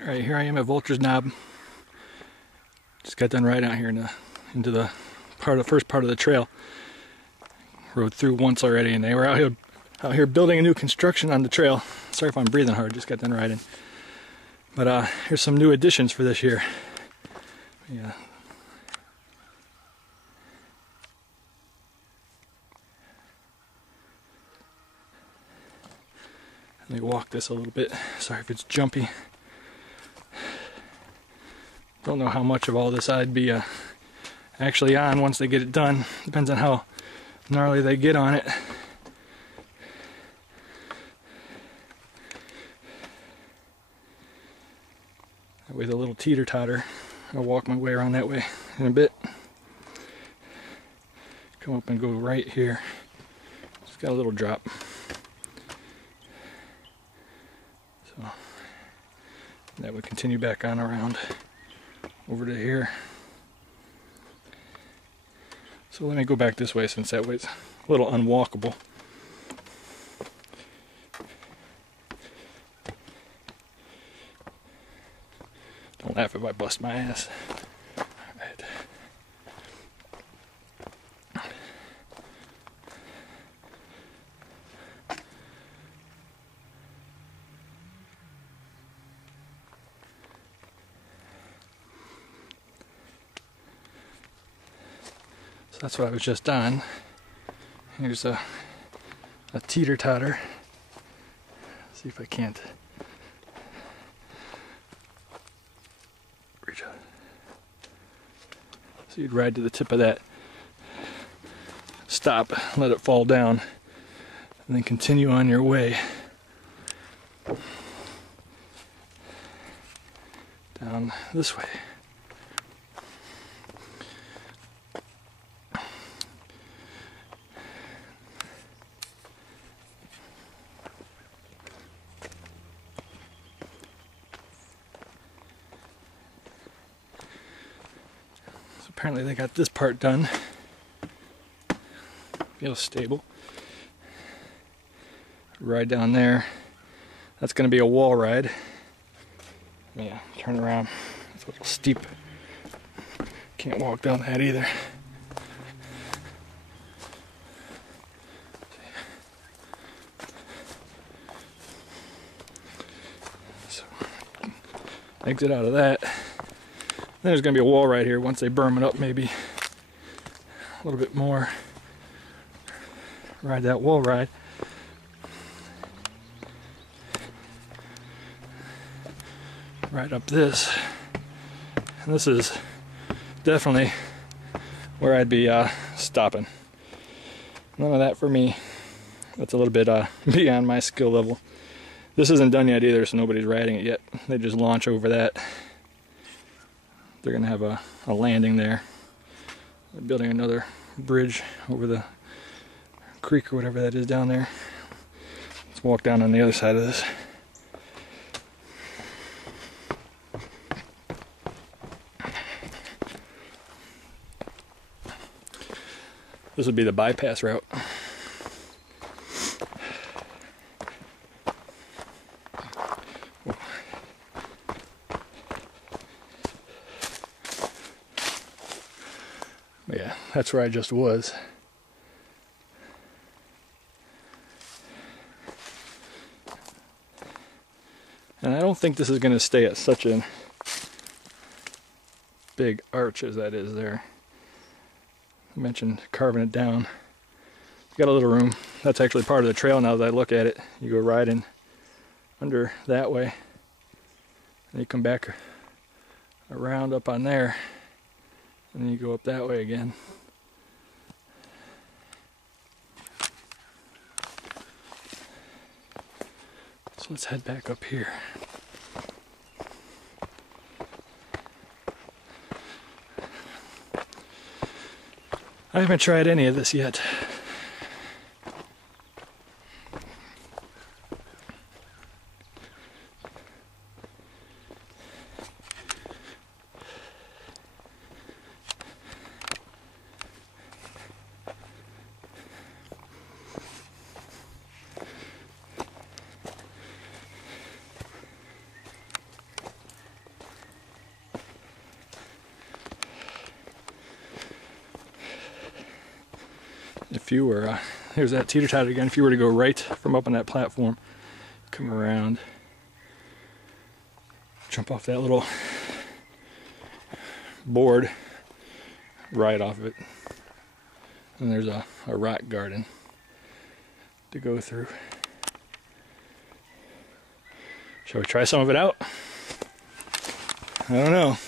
Alright, here I am at Vulture's Knob. Just got done riding out here into the first part of the trail. Rode through once already, and they were out here building a new construction on the trail. Sorry if I'm breathing hard, just got done riding. But here's some new additions for this year. Yeah. Let me walk this a little bit. Sorry if it's jumpy. Don't know how much of all this I'd be actually on once they get it done. Depends on how gnarly they get on it. That way the little teeter-totter. I'll walk my way around that way in a bit. Come up and go right here. It's got a little drop. So that would continue back on around over to here. So let me go back this way, since that way it's a little unwalkable. Don't laugh if I bust my ass. Alright. So that's what I was just on. Here's a teeter-totter. See if I can't reach out. So you'd ride to the tip of that, stop, let it fall down, and then continue on your way down this way. Apparently they got this part done. Feels stable. Ride down there. That's going to be a wall ride. Yeah, turn around. It's a little steep. Can't walk down that either. So, exit out of that. Then there's going to be a wall right here once they berm it up, maybe a little bit more. Ride that wall ride. Right up this. And this is definitely where I'd be stopping. None of that for me. That's a little bit beyond my skill level. This isn't done yet either, so nobody's riding it yet. They just launch over that. They're going to have a landing there. They're building another bridge over the creek or whatever that is down there. Let's walk down on the other side of this. This would be the bypass route. But yeah, that's where I just was. And I don't think this is going to stay at such a big arch as that is there. I mentioned carving it down. Got a little room. That's actually part of the trail now that I look at it. You go riding under that way, and you come back around up on there, and then you go up that way again. So let's head back up here. I haven't tried any of this yet. If you were, here's that teeter-totter again. If you were to go right from up on that platform, come around, jump off that little board, right off of it, and there's a rock garden to go through. Shall we try some of it out? I don't know.